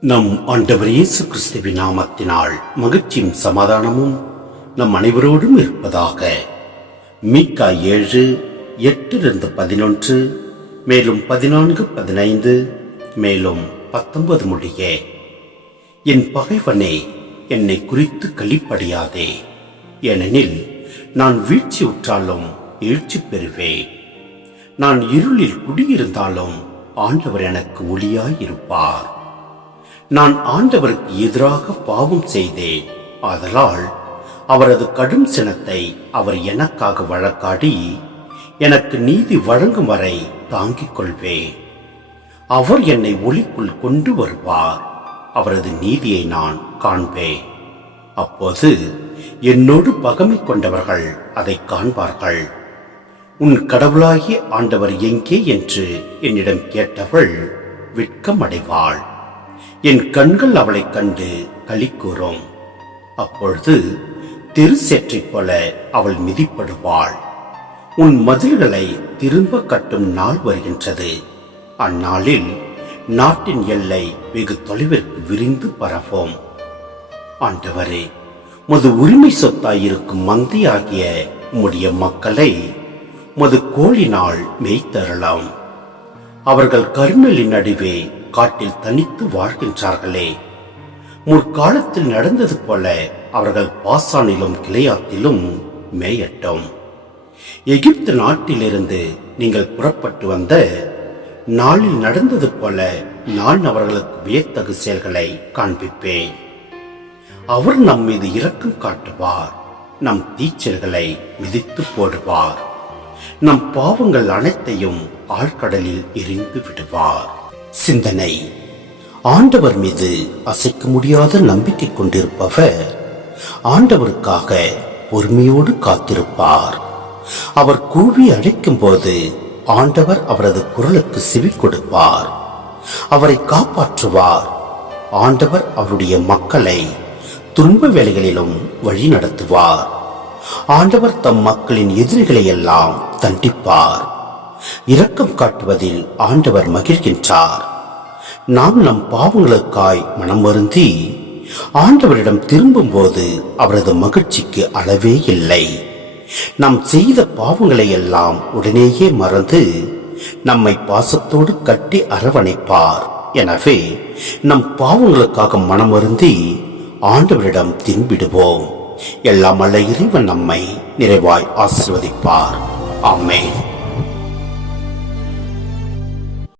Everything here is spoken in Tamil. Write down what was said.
நம் ஆண்டவர் இயேசு கிறிஸ்துவின் நாமத்தினால் மகிழ்ச்சியும் சமாதானமும் நம் அனைவரோடும் இருப்பதாக. மீக்கா ஏழு எட்டிலிருந்து பதினொன்று மேலும் பதினான்கு பதினைந்து மேலும் பத்தொன்பது முடிய என் பகைவனே என்னை குறித்து கழிப்படையாதே. ஏனெனில் நான் வீழ்ச்சி உற்றாலும் எழுச்சி பெறுவேன். நான் இருளில் குடியிருந்தாலும் ஆண்டவர் எனக்கு ஒளியாயிருப்பார் நான் ஆண்டவருக்கு எதிராக பாவம் செய்தேன். ஆதலால் அவரது கடும் சினத்தை அவர் எனக்காக வழக்காடி எனக்கு நீதி வழங்கும் வரை தாங்கிக் கொள்வேன். அவர் என்னை ஒளிக்குள் கொண்டு வருவார். அவரது நீதியை நான் காண்பேன். அப்போது என்னோடு பகமை கொண்டவர்கள் அதை காண்பார்கள். உன் கடவுளாகிய ஆண்டவர் எங்கே? என்று என்னிடம் கேட்டவள் வெட்கம் அடைவாள் என் கண்கள் அவளைக் கண்டு களி கூறும் அப்பொழுது தெருசேற்றைப் போல அவள் மிதிப்படுவாள். உன் மதில்களை திரும்ப கட்டும் நாள் வருகின்றது. அந்நாளில் நாட்டின் எல்லை வெகு தொலைவிற்கு விரிந்து பரவும். ஆண்டவரே மது உரிமை சொத்தாயிருக்கும் ஆகிய உம்முடைய மக்களை மது கோழினால் மேய்த்தரலாம் அவர்கள் கருமலின் நடுவே காட்டில் தனித்து வாழ்கின்றார்களே. முற்காலத்தில் நடந்தது போல அவர்கள் பாசானிலும் கிளையாத்திலும் மேயட்டும். எகிப்து நாட்டிலிருந்து நீங்கள் புறப்பட்டு வந்த நாளில் நடந்தது போல நான் அவர்களுக்கு வியத்தகு செயல்களை காண்பிப்பேன். அவர் நம் மீது இரக்கம் காட்டுவார் நம் தீச்சல்களை மிதித்து போடுவார் நம் பாவங்கள் அனைத்தையும் ஆழ்கடலில் எரிந்து விடுவார். சிந்தனை. ஆண்டவர் மீது அசைக்க முடியாத நம்பிக்கை கொண்டிருப்பவர் ஆண்டவருக்காக பொறுமையோடு காத்திருப்பார். அவர் கூவி அழைக்கும் போது ஆண்டவர் அவரது குரலுக்கு செவி கொடுப்பார். அவரை காப்பாற்றுவார். ஆண்டவர் அவருடைய மக்களை துன்ப வேலைகளிலும் வழி நடத்துவார். ஆண்டவர் தம் மக்களின் எதிரிகளை எல்லாம் தண்டிப்பார். இரக்கம் காட்டுவதில் ஆண்டவர் மகிழ்கின்றார். நாம் நம் பாவங்களுக்காய் மனம் வருந்தி ஆண்டவரிடம் திரும்பும்போது அவரது மகிழ்ச்சிக்கு அளவே இல்லை. நாம் செய்த பாவங்களை எல்லாம் உடனேயே மறந்து நம்மை பாசத்தோடு கட்டி அரவணைப்பார். எனவே நம் பாவங்களுக்காக மனம் வருந்தி ஆண்டவரிடம் திரும்பிடுவோம் எல்லாம் அல்ல இறைவன் நம்மை நிறைவாய் ஆசிர்வதிப்பார். ஆமேன்.